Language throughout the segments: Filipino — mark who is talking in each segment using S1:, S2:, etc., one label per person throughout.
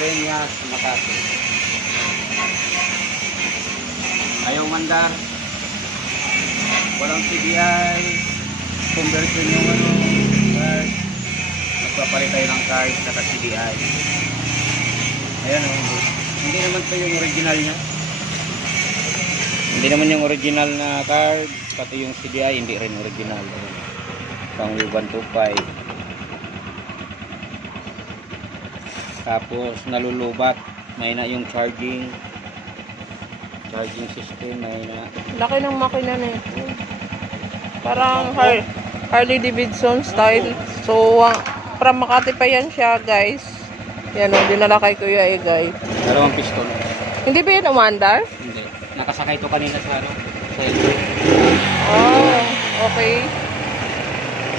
S1: Breñas, Makati. Ayaw mandar. Walang CBI. Conversion yung ano, card. Magpapalit tayo ng card sa CBI. Ayan o. Hindi naman to yung original niya. Hindi naman yung original na card. Pati yung CDI hindi rin original. Pang 125. Tapos nalulubat. May na yung charging. Charging system. May na.
S2: Laki ng makina na ito. Parang Har Harley Davidson style. So, ah, from Makati pa yan siya, guys. Yan o, dinala kay Kuya Egay.
S1: Dalawang piston.
S2: Hindi ba yun umandar?
S1: Hindi. Nakasakay to kanina sa ano. Sa
S2: Oh, okay.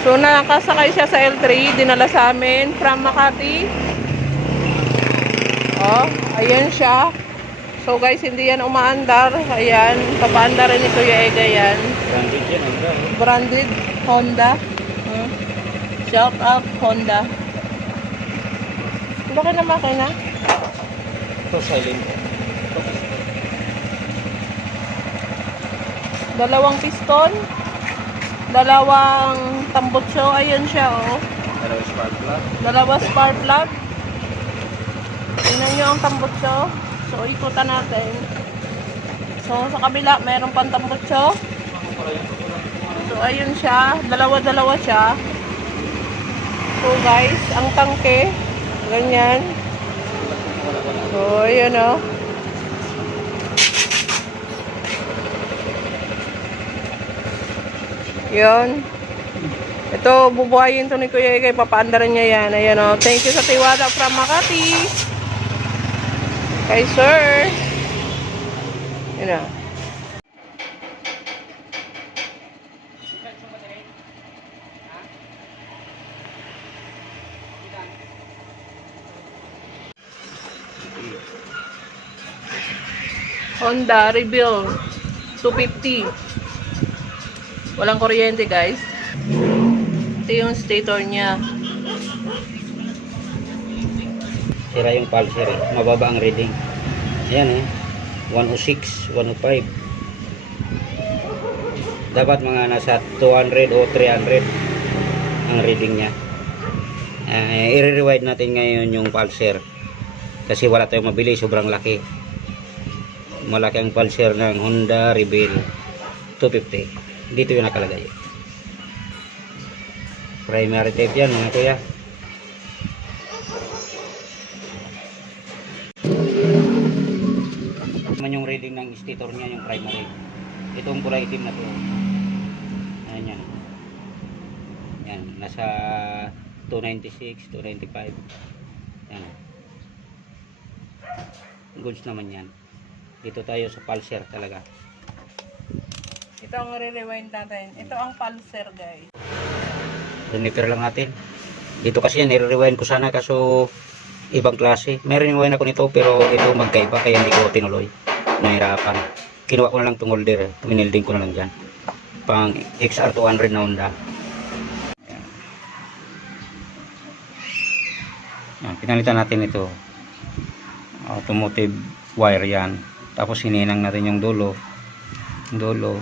S2: So, nakasakay siya sa L3. Dinala sa amin from Makati. Oh, ayan siya. So, guys, hindi yan umaandar. Ayan, papaandar rin ni Kuya Egay yan.
S1: Branded yan. Ang gano'n.
S2: branded Honda. Hmm. Shout out Honda. Laki na makina.
S1: Ito silent.
S2: Dalawang piston. Dalawang tambutso. Ayun siya, oh.
S1: Dalawang spark plug.
S2: Dalawa spark plug. Ang tambutso. So, ikutan natin. So, sa kabila, meron pang tambutso. So, ayun siya. Dalawa-dalawa siya. So, guys, ang tangke. Ganyan. So, ayun, oh. Yun. Ito, bubuhayin to ni Kuya Igay. Papaandaran niya yan. Ayan, oh. Thank you sa tiwala from Makati. Kay sir. Yun, oh. Honda Reveal 250. Walang kuryente, guys. Ito yung stator niya.
S1: Sira yung pulser eh. Mababa ang reading. Ayan eh. 106, 105. Dapat mga nasa 200 o 300 ang reading niya. Uh, i-rewind natin ngayon yung pulser. Kasi wala tayong mabili. Sobrang laki. Malaki ang pulser ng Honda Rebel 250. Dito yung nakalagay. Primary tape yan mga kuya. Naman yung reading ng stator niya yung primary. Itong kulay itim na to. Ayan yan. Yan nasa 296 295 yan goods naman yan. Dito tayo sa pulser talaga.
S2: Ito ang re-rewind natin. Ito ang pulser, guys.
S1: Riniper lang natin. Dito kasi yan nire-rewind ko sana kaso ibang klase. May rewind ako nito pero ito magkaiba kaya hindi ko tinuloy nahirapan kinuha ko na lang tong holder eh. minilding ko na lang dyan. Pang XR200 na Honda. Yan, pinalitan natin ito. Automotive wire yan. Tapos hininang natin yung dulo. Dulo.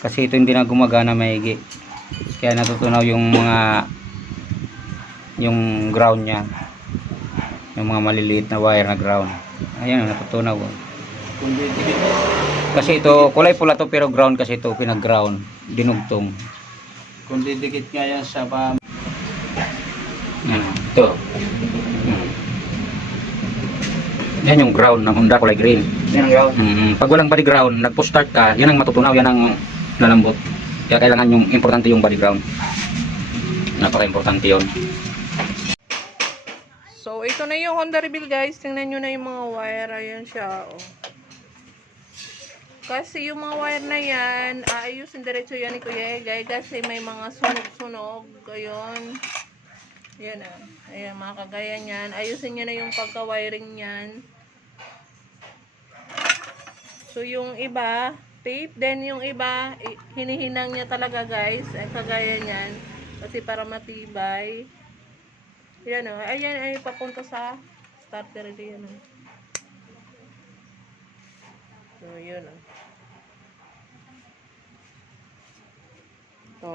S1: Kasi ito hindi na gumagana maigi. Kaya natutunaw yung mga yung ground niya. Yung mga maliliit na wire na ground. Ayan natutunaw oh. kasi ito kulay pula to pero ground kasi ito pinag ground dinugtong
S3: Kung didikit nga yan sa pam...
S1: yan ito Hmm. yan yung ground ng Honda kulay green
S3: Yan ang ground.
S1: Mm, pag walang body ground, nagpo-start ka, yan ang matutunaw, yan ang lalambot. Kaya kailangan yung importante yung body ground. Napaka-importante yun.
S2: So, ito na yung Honda Reveal, guys. Tingnan nyo na yung mga wire. Ayan siya, oh. Kasi yung mga wire na yan, aayusin diretso yan ni Kuya Egay kasi may mga sunog-sunog. Ayun. Yan ah. Ayan, mga kagaya niyan. Ayusin niya na yung pagka-wiring niyan. So, yung iba, tape. Then, yung iba, hinihinang niya talaga, guys. Ay, kagaya niyan. Kasi para matibay. Yan o. Ayan ay papunta sa starter ito yun. ah. So, yun ah. So,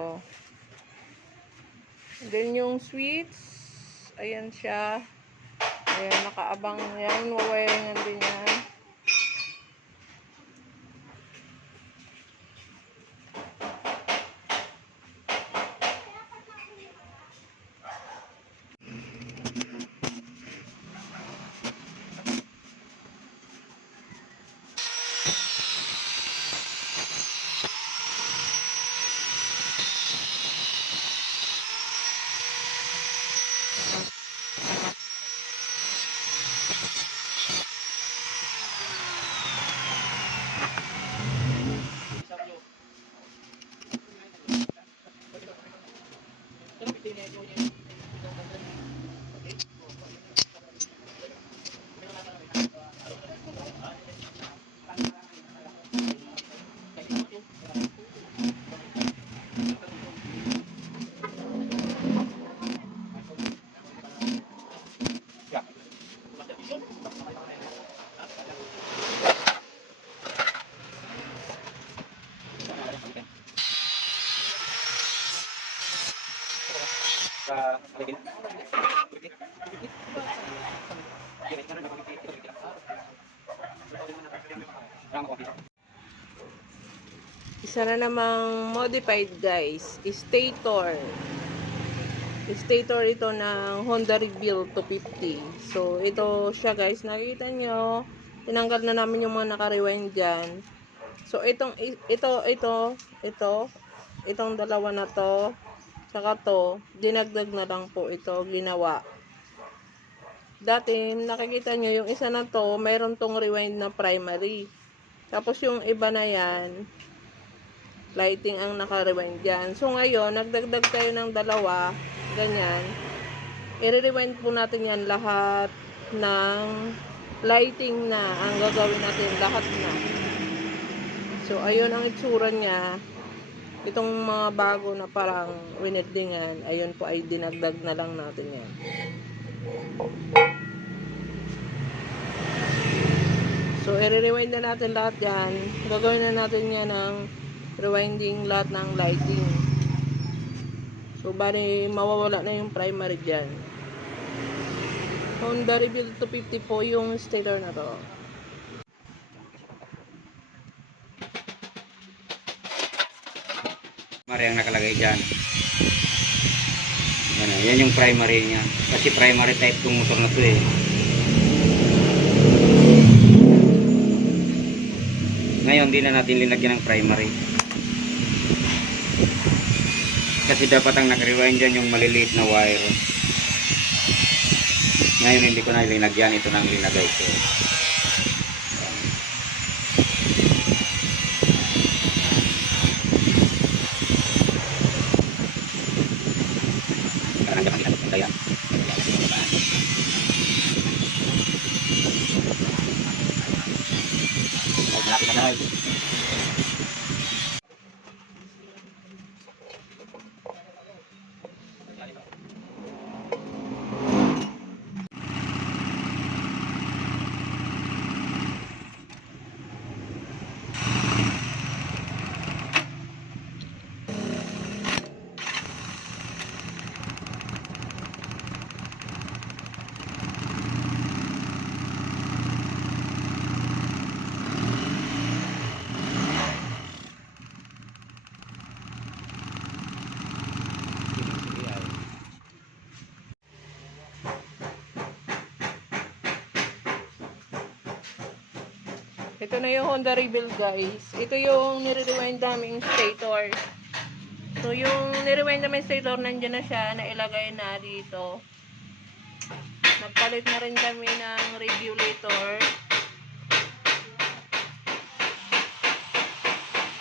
S2: then yung switch, ayan siya. Ayan, nakaabang yan. Wawiringan din yan. Isa na namang modified guys. Stator. Stator ito ng Honda Reveal 250. So, ito siya guys. Nakikita nyo. Tinanggal na namin yung mga naka-rewind dyan. So, itong, ito, ito, ito, itong dalawa na to, saka to, dinagdag na lang po ito, ginawa. Dati, nakikita nyo, yung isa na to, mayroon tong rewind na primary. Tapos yung iba na yan, lighting ang naka-rewind dyan. So ngayon, nagdagdag tayo ng dalawa, ganyan. I-rewind po natin yan lahat ng lighting na ang gagawin natin, lahat na. So ayun ang itsura niya. Itong mga bago na parang winitdingan, ayun po ay dinagdag na lang natin yan. So, i-rewind na natin lahat yan. Gagawin na natin yan ng rewinding lahat ng lighting. So, bali, mawawala na yung primary dyan. Honda Reveal 250 po yung stator na to.
S1: Primary ang nakalagay dyan. Yan, yan yung primary niya. Kasi primary type tong motor na to eh. Ngayon, di na natin linagyan ng primary. Kasi dapat ang nag-rewind dyan yung maliliit na wire. Ngayon, hindi ko na linagyan. Ito na linagay ko. Karang dapat kita ng daya. Malapit na tayo.
S2: Ito na yung Honda Rebel guys. Ito yung nire-rewind naming stator. So yung nire-rewind namin stator, nandiyan na siya, nailagay na dito. Nagpalit na rin kami ng regulator.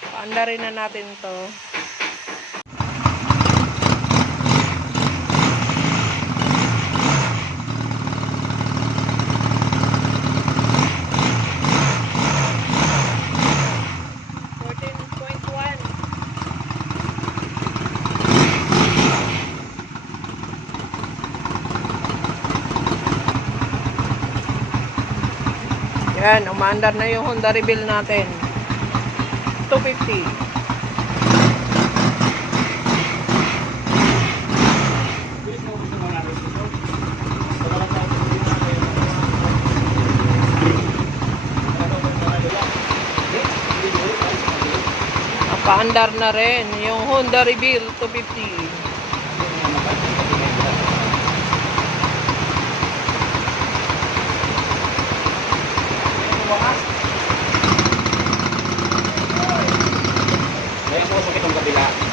S2: Paanda rin na natin to. Yan, umaandar na yung Honda Reveal natin. 250. Napaandar na rin yung Honda Reveal 250.
S1: Kaya po sa kitong kabila.